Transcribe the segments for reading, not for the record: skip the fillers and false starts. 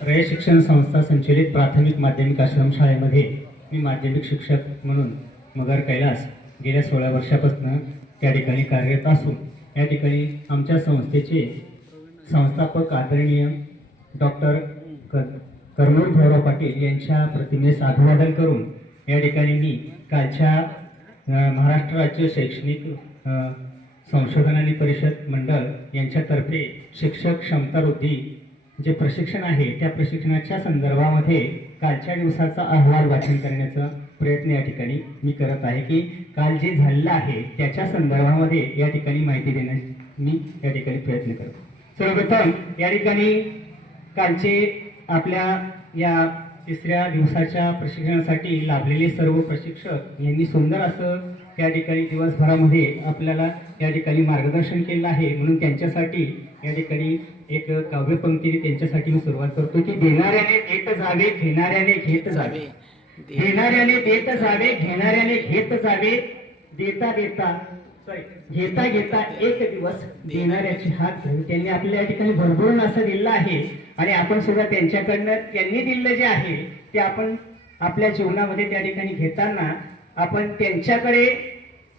रयत शिक्षण संस्था संचलित प्राथमिक माध्यमिक आश्रमशाळेमध्ये मी माध्यमिक शिक्षक म्हणून मगर कैलास गेल्या 16 वर्षापासून त्या ठिकाणी कार्यरत असून या ठिकाणी आमच्या संस्थेचे संस्थापक आदरणीय डॉक्टर कर्मवीर भाऊराव पाटील यांच्या प्रतिमेस अभिवादन करून या ठिकाणी मी कालच्या महाराष्ट्र राज्य शैक्षणिक संशोधन आणि परिषद मंडळ यांच्यातर्फे शिक्षक क्षमतावृद्धी जे प्रशिक्षण आहे त्या प्रशिक्षणाच्या संदर्भामध्ये कालच्या दिवसाचा अहवाल वाचन करण्याचा प्रयत्न या ठिकाणी मी करत आहे की काल जे झालेलं आहे त्याच्या संदर्भामध्ये या ठिकाणी माहिती देण्यास मी या ठिकाणी प्रयत्न करतो। सर्वप्रथम या ठिकाणी कालचे आपल्या या तिसऱ्या दिवसाच्या प्रशिक्षणासाठी लाभलेले सर्व प्रशिक्षक यांनी सुंदर असं त्या ठिकाणी दिवसभरामध्ये आपल्याला या ठिकाणी मार्गदर्शन केलं आहे, म्हणून त्यांच्यासाठी या ठिकाणी एक काव्यपंक्तीने त्यांच्यासाठी मी सुरुवात करतो की देणाऱ्याने देत जावे, घेणाऱ्याने घेत जावे, देणाऱ्याने देत जावे, घेणाऱ्याने घेत जावे, देता देता घेता घेता एक दिवस देणाऱ्याची हात धरून त्यांनी आपल्या या ठिकाणी भरभरून असं दिलं आहे आणि आपण सुद्धा त्यांच्याकडनं त्यांनी दिलेलं जे आहे ते आपण आपल्या जीवनामध्ये त्या ठिकाणी घेताना आपण त्यांच्याकडे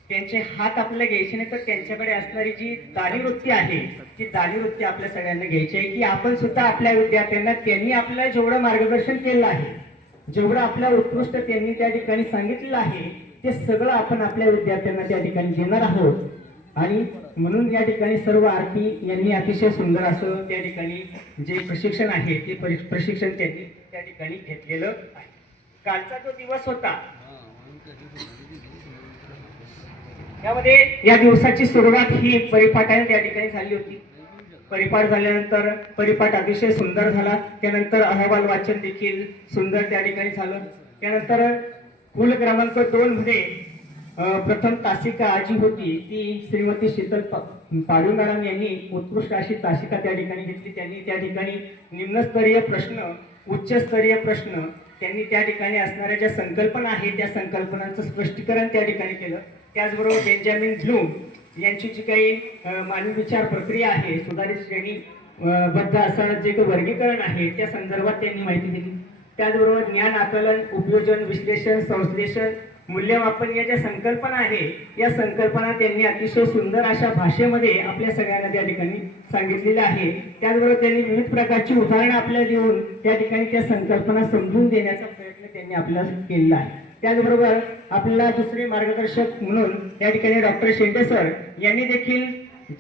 त्यांचे हात आपल्याला घ्यायचे नाही, तर त्यांच्याकडे असणारी जी दानवृत्ती आहे ती दानवृत्ती आपल्या सगळ्यांना घ्यायची आहे की आपण सुद्धा आपल्या विद्यार्थ्यांना त्यांनी आपल्याला जेवढं मार्गदर्शन केलं आहे, जेवढं आपल्या उत्कृष्ट त्यांनी त्या ठिकाणी सांगितलेलं आहे ते सगळं आपण आपल्या विद्यार्थ्यांना त्या ठिकाणी देणार आहोत। आणि म्हणून या ठिकाणी सर्व आरती यांनी अतिशय सुंदर असं त्या ठिकाणी जे प्रशिक्षण आहे ते प्रशिक्षण त्यांनी त्या ठिकाणी घेतलेलं आहे। कालचा जो दिवस होता यामध्ये या दिवसाची सुरुवात ही परिपाठाने त्या ठिकाणी झाली होती। परिपाठ झाल्यानंतर परिपाठ अतिशय सुंदर झाला, त्यानंतर अहवाल वाचन देखील सुंदर त्या ठिकाणी झालं। त्यानंतर कुल क्रमांक 2 मध्ये प्रथम तासिका जी होती ती श्रीमती शीतल पाडू मॅडम यांनी उत्कृष्ट अशी तासिका त्या ठिकाणी घेतली। त्यांनी त्या ठिकाणी निम्नस्तरीय प्रश्न, उच्चस्तरीय प्रश्न त्यांनी त्या ठिकाणी असणाऱ्या ज्या संकल्पना आहेत त्या संकल्पनांचं स्पष्टीकरण त्या ठिकाणी केलं। त्याचबरोबर बेंजामिन ब्लूम यांची जी काही मानवी विचार प्रक्रिया आहे, सुधारित श्रेणी बद्ध असं जे काही वर्गीकरण आहे त्या संदर्भात त्यांनी माहिती दिली। त्याचबरोबर ज्ञान आकलन, उपयोजन, विश्लेषण, संश्लेषण, मूल्यमापन या ज्या संकल्पना आहे या संकल्पना त्यांनी अतिशय सुंदर अशा भाषेमध्ये आपल्या सगळ्यांना त्या ठिकाणी सांगितलेल्या आहे। त्याचबरोबर त्यांनी विविध प्रकारची उदाहरणं आपल्याला देऊन त्या ठिकाणी त्या संकल्पना समजून देण्याचा प्रयत्न त्यांनी आपल्याला केलेला आहे। त्याचबरोबर आपल्याला दुसरे मार्गदर्शक म्हणून या ठिकाणी डॉक्टर शेंडे सर यांनी देखील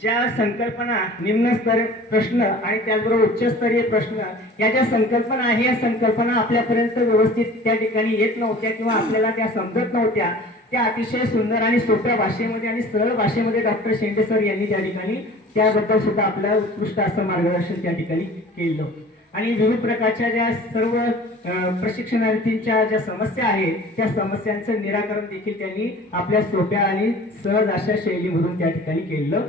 ज्या संकल्पना निम्नस्तरीय प्रश्न आणि त्याचबरोबर उच्चस्तरीय प्रश्न या ज्या संकल्पना आहे या संकल्पना आपल्यापर्यंत व्यवस्थित त्या ठिकाणी येत नव्हत्या किंवा आपल्याला त्या समजत नव्हत्या, त्या अतिशय सुंदर आणि सोप्या भाषेमध्ये आणि सरळ भाषेमध्ये डॉक्टर शेंडे सर यांनी त्या ठिकाणी त्याबद्दल सुद्धा आपल्याला उत्कृष्ट असं मार्गदर्शन त्या ठिकाणी केलं। आणि विविध प्रकारच्या ज्या सर्व प्रशिक्षणार्थींच्या ज्या समस्या आहेत त्या समस्यांचं निराकरण देखील त्यांनी आपल्या सोप्या आणि सहज अशा शैलीमधून त्या ठिकाणी केलं।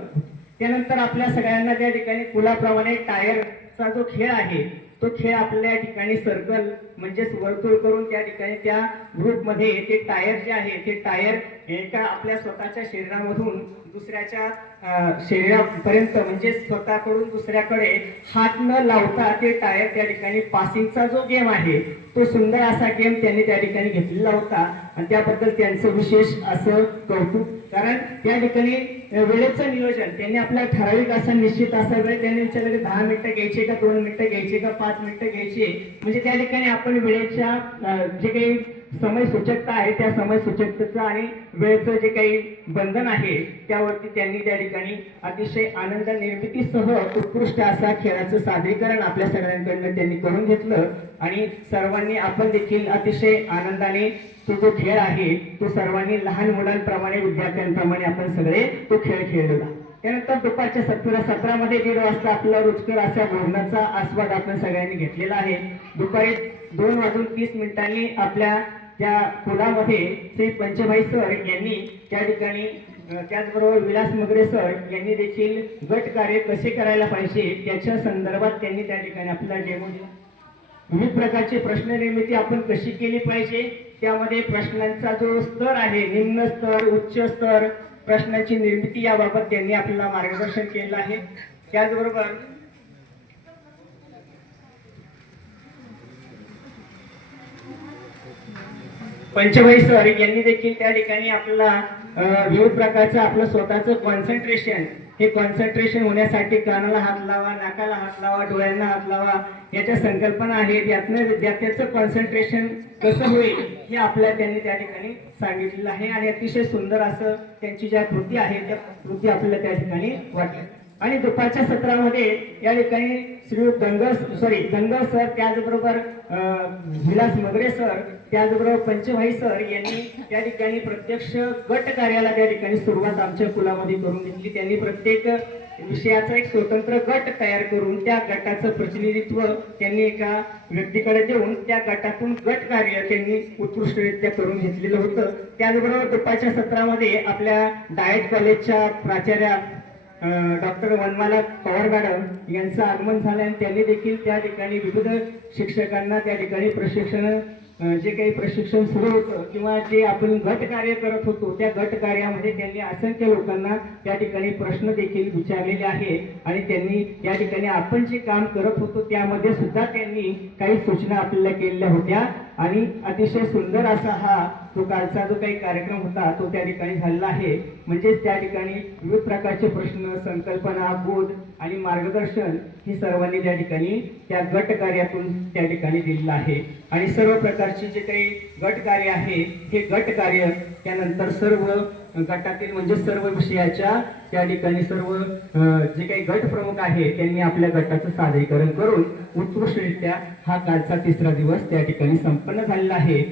त्यानंतर आपल्या सगळ्यांना त्या ठिकाणी कुलाप्रमाणे टायरचा जो खेळ आहे तो खेळ आपल्या या ठिकाणी सर्कल म्हणजेच वर्तुळ करून त्या ठिकाणी त्या ग्रुपमध्ये ते टायर जे आहे ते टायर एका आपल्या स्वतःच्या शरीरामधून दुसऱ्याच्या शरीरापर्यंत म्हणजे स्वतःकडून दुसऱ्याकडे हात न लावता ते टायर त्या ठिकाणी पासिंगचा जो गेम आहे तो सुंदर असा गेम त्यांनी त्या ठिकाणी घेतलेला होता आणि त्याबद्दल त्यांचं विशेष असं कौतुक। कारण त्या ठिकाणी वेळेचं नियोजन त्यांनी आपला ठराविक असा निश्चित असा वेळ त्यांनी विचारले 10 मिनिटं घ्यायचे का 2 मिनिटं घ्यायचे का 5 मिनिटं घ्यायचे, म्हणजे त्या ठिकाणी आपण वेळेच्या जे काही समय सूचकता आहे त्या समय सूचकतेचं आणि वेळेचं जे काही बंधन आहे त्यावरती त्यांनी त्या ठिकाणी अतिशय आनंद निर्मितीसह उत्कृष्ट असा खेळाचं सादरीकरण आपल्या सगळ्यांकडनं त्यांनी करून घेतलं आणि सर्वांनी आपण देखील अतिशय आनंदाने तो जो खेळ आहे तो सर्वांनी लहान मुलांप्रमाणे विद्यार्थ्यांप्रमाणे आपण सगळे तो खेळ खेळलेला। त्यानंतर दुपारच्या सत्रामध्ये 1:30 वाजता आपला रुचकर असा भोजनाचा आस्वाद आपण सगळ्यांनी घेतलेला आहे। दुपारी 2:30 आपल्या त्या कुलामध्ये श्री पंचभाई सर यांनी त्या ठिकाणी त्याचबरोबर विलास मगरे सर यांनी देखील गट कार्य कसे करायला पाहिजे त्याच्या संदर्भात त्यांनी त्या ठिकाणी आपल्याला डेमो दिला। विविध प्रकारचे प्रश्न निर्मिती आपण कशी केली पाहिजे त्यामध्ये प्रश्नांचा जो स्तर आहे निम्न स्तर, उच्च स्तर, प्रश्नांची निर्मिती याबाबत त्यांनी आपल्याला मार्गदर्शन केलं आहे। त्याचबरोबर पंचभाई सर यांनी देखील त्या ठिकाणी आपल्याला विविध प्रकारचं आपलं स्वतःचं कॉन्सन्ट्रेशन, हे कॉन्सन्ट्रेशन होण्यासाठी कानाला हात लावा, नाकाला हात लावा, डोळ्यांना हात लावा, याच्या संकल्पना आहेत. यातनं विद्यार्थ्याचं कॉन्सन्ट्रेशन कसं होईल हे आपल्याला त्यांनी त्या ठिकाणी सांगितलेलं आहे. आणि अतिशय सुंदर असं त्यांची ज्या कृती आहे त्या कृती आपल्याला त्या ठिकाणी वाटल्या. आणि दुपारच्या सत्रामध्ये या ठिकाणी श्री दंगर सर, त्याचबरोबर विलास मगरे सर, त्याचबरोबर पंचभाई सर यांनी त्या ठिकाणी प्रत्यक्ष गट कार्याला त्या ठिकाणी सुरुवात आमच्या कुलामध्ये करून घेतली. त्यांनी प्रत्येक विषयाचा एक स्वतंत्र गट तयार करून त्या गटाचं प्रतिनिधित्व त्यांनी एका व्यक्तीकडे देऊन त्या गटातून गट कार्य त्यांनी उत्कृष्टरित्या करून घेतलेलं होतं. त्याचबरोबर दुपारच्या सत्रामध्ये आपल्या डायट कॉलेजच्या प्राचार्या डॉक्टर वनमाला पवार मॅडम यांचं आगमन झालं आणि त्यांनी देखील त्या ठिकाणी विविध शिक्षकांना त्या ठिकाणी प्रशिक्षण, जे काही प्रशिक्षण सुरू होतं किंवा जे आपण गट कार्य करत होतो त्या गट कार्यामध्ये त्यांनी असंख्य लोकांना त्या ठिकाणी प्रश्न देखील विचारलेले आहे. आणि त्यांनी या ठिकाणी आपण जे काम करत होतो त्यामध्ये सुद्धा त्यांनी काही सूचना आपल्याला केलेल्या होत्या. आणि अतिशय सुंदर असा हा तो कालचा जो काही कार्यक्रम होता तो त्या ठिकाणी झालेला आहे. म्हणजेच त्या ठिकाणी विविध प्रकारचे प्रश्न, संकल्पना, बोध आणि मार्गदर्शन हे सर्वांनी त्या ठिकाणी त्या गट कार्यातून त्या ठिकाणी दिलेलं आहे. आणि सर्व प्रकारचे जे काही गट कार्य आहे हे गट कार्य त्यानंतर सर्व गटातील म्हणजे सर्व विषयाच्या त्या ठिकाणी सर्व जे काही गट प्रमुख आहे त्यांनी आपल्या गटाचं सादरीकरण करून उत्कृष्टरित्या हा कालचा तिसरा दिवस त्या ठिकाणी संपन्न झालेला आहे.